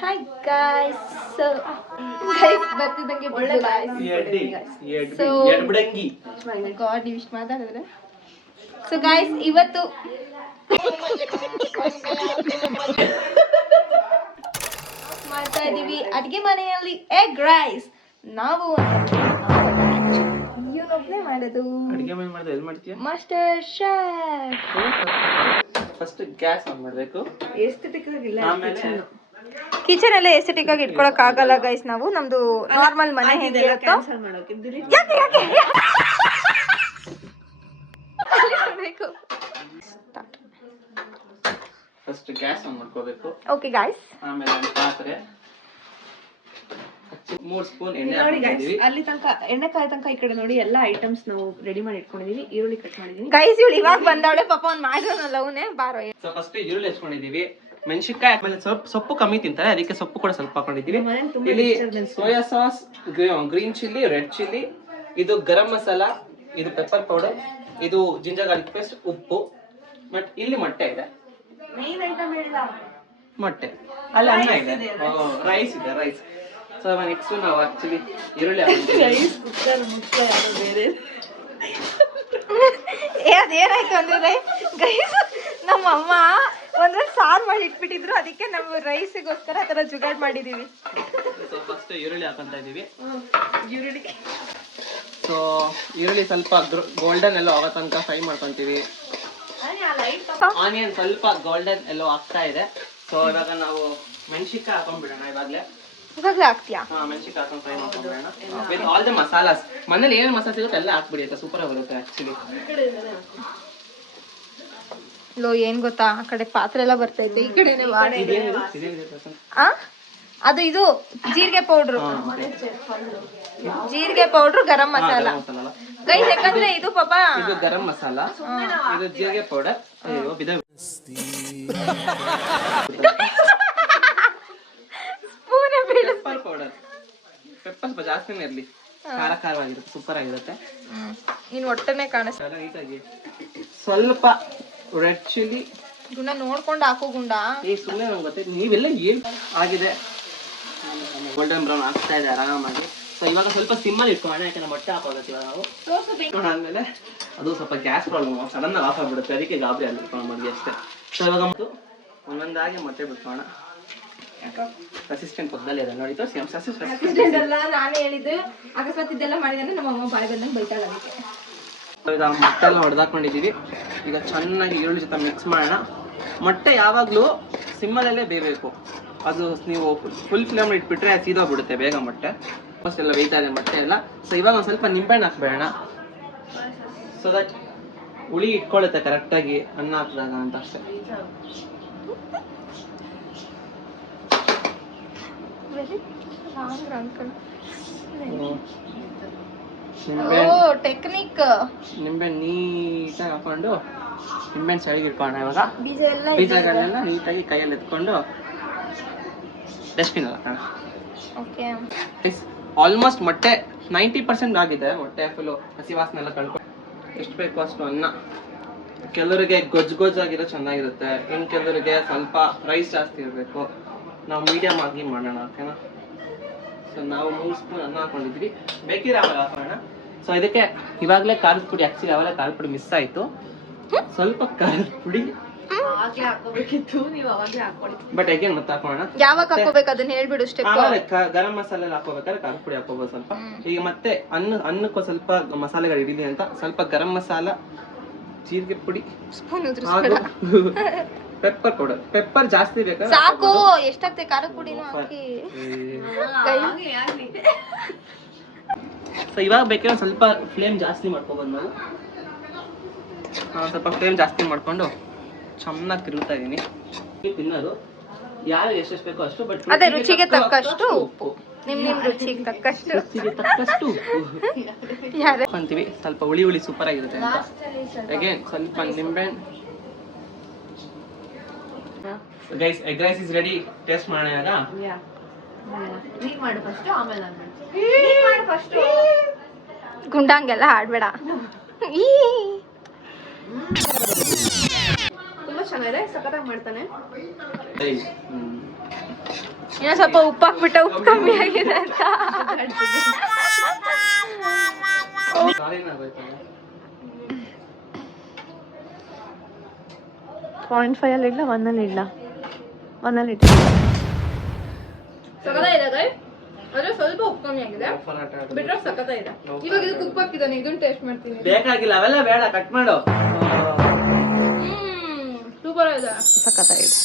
Hi guys. So guys ಬರ್ತಿದ್ದಂಗೆ ಒಳ್ಳೆ so god ನೀವು ಇಷ್ಟು ಮಾತಾಡಿದ್ರೆ. ಸೊ ಗೈಸ್ ಇವತ್ತು ಮಾಡ್ತಾ ಇದೀವಿ ಅಡುಗೆ ಮನೆಯಲ್ಲಿ ಎಗ್ ರೈಸ್. ನಾವು ಇವನೊಬ್ಬನೇ ಮಾಡೋದು ಅಡುಗೆ ಮನೆ ಮಾಡೋದು ಎಲ್ಲಿ ಮಾಡ್ತೀಯ? Master chef. First gas on ಮಾಡಬೇಕು. ಎಸ್ಥೆಟಿಕ್ ಆಗಿಲ್ಲ ಕಿಚನ್ ಎಲ್ಲ ಎಸ್ಥೆಟಿಕ್ ಆಗಿ ಇಟ್ಕೊಳಕ್ ಆಗಲ್ಲ ಗೈಸ್. ನಾವು ನಮ್ದು ನಾರ್ಮಲ್ ಮನೆ ಹೇಗಿರುತ್ತೋ ಯಾಕೆ ಫಸ್ಟ್ ಗ್ಯಾಸ್ ಆನ್ ಮಾಡ್ಕೋಬೇಕು. Okay guys. ಆಮೇಲೆ ಒಂದು ಪಾತ್ರೆ 3 ಸ್ಪೂನ್ ಎಣ್ಣೆ ನೋಡಿ ಗೈಸ್, ಹಾಕಿದೀವಿ. ಅಲ್ಲಿ ತನಕ ಎಣ್ಣೆ ಕಾಯಿ ತನಕ ಈ ಕಡೆ ನೋಡಿ ಎಲ್ಲ ಐಟಮ್ಸ್ ನಾವು ರೆಡಿ ಮಾಡಿ ಇಟ್ಕೊಂಡಿದೀವಿ. ಈರುಳ್ಳಿ ಕಟ್ ಮಾಡಿದೀನಿ ಗೈಸ್. ಇವಳು ಇವಾಗ ಬಂದವಳೆ ಪಾಪ ಅವ್ನು ಮಾಡಿರೋನಲ್ಲ ಅವನೇ ಬಾರೋ. ಸೊ ಫಸ್ಟ್ ಈರುಳ್ಳಿ ಹಚ್ಕೊಂಡಿದೀವಿ, ಮೆಣಸಿನಕಾಯಿ, ಆಮೇಲೆ ಸೊಪ್ಪು ಕಮ್ಮಿ ತಿಂತಾರೆ ಅದಕ್ಕೆ ಸೊಪ್ಪು ಕೂಡ ಸ್ವಲ್ಪ ಹಾಕೊಂಡಿದೀವಿ. ಇಲ್ಲಿ soya sauce, green chilli, red chilli, ಇದು ಗರಂ ಮಸಾಲ, ಇದು ಪೆಪ್ಪರ್ ಪೌಡರ್, ಇದು ಜಿಂಜರ್ ಗಾರ್ಲಿಕ್ ಪೇಸ್ಟ್, ಉಪ್ಪು, ಮತ್ತೆ ಇಲ್ಲಿ ಮೊಟ್ಟೆ ಇದೆ. ಮೇನ್ ಐಟಮ್ ಹೇಳಿಲ್ಲ, ಮೊಟ್ಟೆ ಅಲ್ಲಿ ಅನ್ನ ಇದೆ, ರೈಸ್ ಇದೆ, ರೈಸ್. ಸೊ ನೆಕ್ಸ್ಟ್ ನಾವು ಆಕ್ಚುಲಿ ಈರುಳ್ಳಿ ರೈಸ್ ಕುಕ್ಕರ್ ಮುಚ್ಚ ಬೇರೆ ಅದೇನಾಯ್ತು ಅಂದ್ರೆ ಗೈಸ್ ನಮ್ಮಮ್ಮ ಒಂದ್ರಲ್ಲಿ ಸಾರು ಮಾಡಿ ಇಟ್ಬಿಟ್ಟಿದ್ರು, ಅದಕ್ಕೆ ನಾವು ರೈಸಿಗೋಸ್ಕರ ಆ ಥರ ಜುಗಾಡ್ ಮಾಡಿದೀವಿ. ಸೊ ಫಸ್ಟ್ ಈರುಳ್ಳಿ ಹಾಕೊಂತ ಇದೀವಿ. ಈರುಳ್ಳಿ ಸೊ ಈರುಳ್ಳಿ ಸ್ವಲ್ಪ ಗೋಲ್ಡನ್ ಎಲ್ಲೋ ಆಗೋ ತನಕ ಫ್ರೈ ಮಾಡ್ಕೊಂತೀವಿ. ಆನಿಯನ್ ಸ್ವಲ್ಪ ಗೋಲ್ಡನ್ ಎಲ್ಲೋ ಆಗ್ತಾ ಇದೆ. ಸೊ ಇವಾಗ ನಾವು ಮೆಣಸಿನಕಾಯಿ ಹಾಕೊಂಡ್ಬಿಡೋಣ. ಇವಾಗಲೇ ಹಾಕ್ತೀಯಾ? ಮೆಣಸಿನಕಾಯಿ ಹಾಕೊಂಡು ಫ್ರೈ ಮಾಡ್ಕೊಂಡ್ಬಿಡೋಣ ವಿತ್ ಆಲ್ ದ ಮಸಾಲಾಸ್. ಮನೇಲಿ ಏನೇನು ಮಸಾಲೆ ಸಿಗುತ್ತೆ ಎಲ್ಲ ಹಾಕ್ಬಿಡಿ ಆಯ್ತಾ, ಸೂಪರ್ ಆಗಿರುತ್ತೆ ಆಕ್ಚುಲಿ. ಲೋ ಏನ್ ಗೊತ್ತಾ, ಆ ಕಡೆ ಪಾತ್ರೆ ಎಲ್ಲ ಬರ್ತೈತೆ, ಈ ಕಡೆ ಅದು ಇದು ಜೀರಿಗೆ ಪೌಡ್ರು, ಜೀರಿಗೆ ಪೌಡ್ರು, ಗರಂ ಮಸಾಲ ಗೈಸ್. ಯಾಕಂದ್ರೆ ಇದು ಪಾಪ ಇದು ಗರಂ ಮಸಾಲ, ಇದು ಜೀರಿಗೆ ಪೌಡರ್, ಅಯ್ಯೋ ಬಿದ ಪೆಪ್ಪರ್ ಪೌಡರ್. ಪೆಪ್ಪರ್ ಸ್ವಲ್ಪ ಜಾಸ್ತಿನೇ ಇರಲಿ, ಖಾರ ಖಾರವಾಗಿರುತ್ತೆ, ಸೂಪರ್ ಆಗಿರುತ್ತೆ. ನೀನ್ ಒಟ್ಟನೆ ಕಾಣಿಸ್ತಾ ನೀಟಾಗಿ ಸ್ವಲ್ಪ ರೆಡ್ ಚಿಲ್ಲಿ ಗುಣ ನೋಡ್ಕೊಂಡು ಹಾಕೋ ಗುಂಡ. ಈ ಸುಮ್ಮನೆ ನಂಗೆ ಗೊತ್ತೈತೆ ನೀವೆಲ್ಲ ಏನ್ ಆಗಿದೆ. ಗೋಲ್ಡನ್ ಬ್ರೌನ್ ಆಗ್ತಾ ಇದೆ ಆರಾಮಾಗಿ. ಸೊ ಇವಾಗ ಸ್ವಲ್ಪ ಸಿಮ್ಮಲ್ಲಿ ಇಟ್ಕೊಳ್ಳೋಣ, ಯಾಕಂದ್ರೆ ಮೊಟ್ಟೆ ಹಾಕೋಗುತ್ತೆ ಇವಾಗ ನಾವು. ಆದ್ಮೇಲೆ ಅದು ಸ್ವಲ್ಪ ಗ್ಯಾಸ್ ಪ್ರಾಬ್ಲಮ್, ಸಡನ್ ಆಗಿ ಆಫ್ ಆಗ್ಬಿಡುತ್ತೆ, ಅದಕ್ಕೆ ಗಾಬರಿ ಅಲ್ಲಿ ಮಾಡಿ ಅಷ್ಟೇ. ಸೊ ಇವಾಗ ಮತ್ತು ಒಂದೊಂದಾಗಿ ಮೊಟ್ಟೆ ಬಿಟ್ಕೋಣ. ಅಸಿಸ್ಟೆಂಟ್ ಪಕ್ಕದಲ್ಲಿ ಇದೆ ನೋಡಿ, ನಾನೇ ಹೇಳಿದ್ದು ಅಕಸ್ಮಾತ್ ಇದೆಲ್ಲ ಮಾಡಿದ್ರೆ ನಮ್ಮ ಅಮ್ಮ ಬಾಯಿ ಬಂದಂಗೆ ಬೈತಾಳೆ. ಅದಕ್ಕೆ ಈಗ ಮೊಟ್ಟೆ ಎಲ್ಲ ಹೊಡೆದಾಕೊಂಡಿದ್ದೀವಿ. ಈಗ ಚೆನ್ನಾಗಿ ಈರುಳ್ಳಿ ಜೊತೆ ಮಿಕ್ಸ್ ಮಾಡೋಣ. ಮೊಟ್ಟೆ ಯಾವಾಗಲೂ ಸಿಮ್ಮದಲ್ಲೇ ಬೇಯಬೇಕು. ಅದು ನೀವು ಫುಲ್ ಫ್ಲೇಮ್ ಇಟ್ಬಿಟ್ರೆ ಸೀದೋಗ್ಬಿಡುತ್ತೆ ಬೇಗ ಮೊಟ್ಟೆ. ಫಸ್ಟ್ ಎಲ್ಲ ಬೇಯ್ತಾ ಇದೆ ಮೊಟ್ಟೆ ಎಲ್ಲ. ಸೊ ಇವಾಗ ಒಂದು ಸ್ವಲ್ಪ ನಿಂಬೆಹಣ್ಣು ಹಾಕ್ಬೇಡ, ಸೊ ದಟ್ ಹುಳಿ ಇಟ್ಕೊಳ್ಳುತ್ತೆ ಕರೆಕ್ಟಾಗಿ ಅನ್ನ ಹಾಕಿದಾಗ ಅಂತ ಅಷ್ಟೇ. ಟೆಕ್ನಿಕ್. ನಿಂಬೆಹಣ್ಣು ನೀಟಾಗಿ ಹಾಕೊಂಡು ನಿಂಬೆಹಣ್ಣು ಸೈಡಿಗೆ ಇಟ್ಕೊಳ್ಳೋಣ. ಇವಾಗ ಬೀಜಗಳನ್ನೆಲ್ಲ ನೀಟಾಗಿ ಕೈಯಲ್ಲಿ ಎತ್ಕೊಂಡು ಡಸ್ಟ್ಬಿನ್ ಹಾಕೋಣ. ಆಲ್ಮೋಸ್ಟ್ ಮೊಟ್ಟೆ 90% ಆಗಿದೆ. ಮೊಟ್ಟೆ ಫುಲ್ಲು ಹಸಿ ವಾಸನೆ ಎಲ್ಲ ಕಳ್ಕೊಂಡು ಎಷ್ಟು ಬೇಕು ಅಷ್ಟು ಅನ್ನ. ಕೆಲವರಿಗೆ ಗೊಜ್ಜಾಗಿರೋ ಚೆನ್ನಾಗಿರುತ್ತೆ, ಇನ್ನು ಕೆಲವರಿಗೆ ಸ್ವಲ್ಪ ರೈಸ್ ಜಾಸ್ತಿ ಇರಬೇಕು. ನಾವು ಮೀಡಿಯಮ್ ಆಗಿ ಮಾಡೋಣ, ಓಕೆನಾ? ಸೊ ನಾವು 3 ಸ್ಪೂನ್ ಅನ್ನ ಹಾಕೊಂಡಿದ್ವಿ, ಬೇಕಿದ್ರೆ ಆಮೇಲೆ ಹಾಕೋಣ. ಸೊ ಇದಕ್ಕೆ ಇವಾಗಲೇ ಖಾರದ ಪುಡಿ, ಆಕ್ಚುಲಿ ಅವಾಗಲೇ ಖಾರದ ಪುಡಿ ಮಿಸ್ ಆಯಿತು. ಸ್ವಲ್ಪ ಖಾರದ ಪುಡಿ ಹಾಕೋಬೇಕಿತ್ತು, ನೀವು ಅವಾಗಲೇ ಹಾಕೊಳ್ಳಿ. ಬಟ್ ಅಗೇನ್ ಮತ್ತೆ ಹಾಕೋಣ. ಯಾವಾಗ ಹಾಕೋಬೇಕು ಅದನ್ನ ಹೇಳ್ಬಿಡು ಸ್ಟೆಪ್. ಗರಂ ಮಸಾಲೆ ಹಾಕೋಬೇಕಾದ್ರೆ ಖಾರದ ಪುಡಿ ಹಾಕೋಬಹುದು ಸ್ವಲ್ಪ. ಈಗ ಮತ್ತೆ ಅನ್ನಕ್ಕೂ ಸ್ವಲ್ಪ ಮಸಾಲೆಗಳು ಇಡೀನಿ ಅಂತ ಸ್ವಲ್ಪ ಗರಂ ಮಸಾಲ, ಜೀರಿಗೆ ಪುಡಿ, ಪೆಪ್ಪರ್ ಪೌಡರ್. ಪೆಪ್ಪರ್ ಜಾಸ್ತಿ ಬೇಕಾ? ಸಾಕು. ಎಷ್ಟಾಗ್ತದೆ ಖಾರದ ಪುಡಿನೂ ಹಾಕಿ. ಸೊ ಇವಾಗ ಬೇಕಾದ್ರೆ ಸ್ವಲ್ಪ ಫ್ಲೇಮ್ ಜಾಸ್ತಿ ಮಾಡ್ಕೋಬೋದು ನಾವು. ಸ್ವಲ್ಪ ಫ್ಲೇಮ್ ಜಾಸ್ತಿ ಮಾಡ್ಕೊಂಡು ಚೆನ್ನಾಗಿ ತಿರುಗ್ತಾ ಇದೀನಿ. ತಿನ್ನೋದು ಯಾರು ಎಷ್ಟೆಷ್ಟು ಬೇಕೋ ಅಷ್ಟು, ಬಟ್ ಅದೇ ರುಚಿಗೆ ತಕ್ಕಷ್ಟು ಉಪ್ಪು. ನಿಮ್ ರುಚಿಗೆ ತಕ್ಕಷ್ಟು ಉಪ್ಪು ಅಂತೀವಿ. ಸ್ವಲ್ಪ ಹುಳಿ ಹುಳಿ ಸೂಪರ್ ಆಗಿರುತ್ತೆ ಅಂತ. ಅಗೇನ್ ಸ್ವಲ್ಪ ನಿಂಬೆಹಣ್ಣು. Guys egg rice is ready. Taste ಮಾಡೋಣ ಇವಾಗ. ನೀನ್ ಮಾಡು ಫಸ್ಟ್, ಆಮೇಲೆ ನಾನು ಗುಂಡಂಗೆಲ್ಲ ಆಡ್ಬೇಡ. ತುಂಬಾ ಚೆನ್ನಾಗಿದೆ, ಸಖತ್ತಾಗಿ ಮಾಡ್ತಾನೆ. ಇನ್ನೂ ಸ್ವಲ್ಪ ಉಪ್ಪು ಹಾಕ್ಬಿಟ್ಟ, ಉಪ್ಪು ಕಮ್ಮಿ ಆಗಿದೆ ಅಂತ. 0.5 ಅಲ್ಲಿ ಇಡ್ಲಾ 1 ಅಲ್ಲಿ ಇಡ್ಲಾ? 1 ಅಲ್ಲಿ ಇಟ್ಟು ಸಖತ್ತಾಗಿದೆ. ಆದ್ರೆ ಸ್ವಲ್ಪ ಉಪ್ಪು ಕಮ್ಮಿ ಆಗಿದೆ, ಬಿಟ್ರೆ ಸಖತ್ತಾಗಿದೆ. ಇವಾಗ ಇದಕ್ಕೆ ಉಪ್ಪು ಹಾಕಿದ್ದಾನೆ, ಇದನ್ನ ಟೇಸ್ಟ್ ಮಾಡ್ತೀನಿ. ಬೇಕಾಗಿಲ್ಲ, ಅವೆಲ್ಲ ಬೇಡ, ಕಟ್ ಮಾಡು. ಸೂಪರ್ ಇದೆ, ಸಖತ್ತಾಗಿದೆ.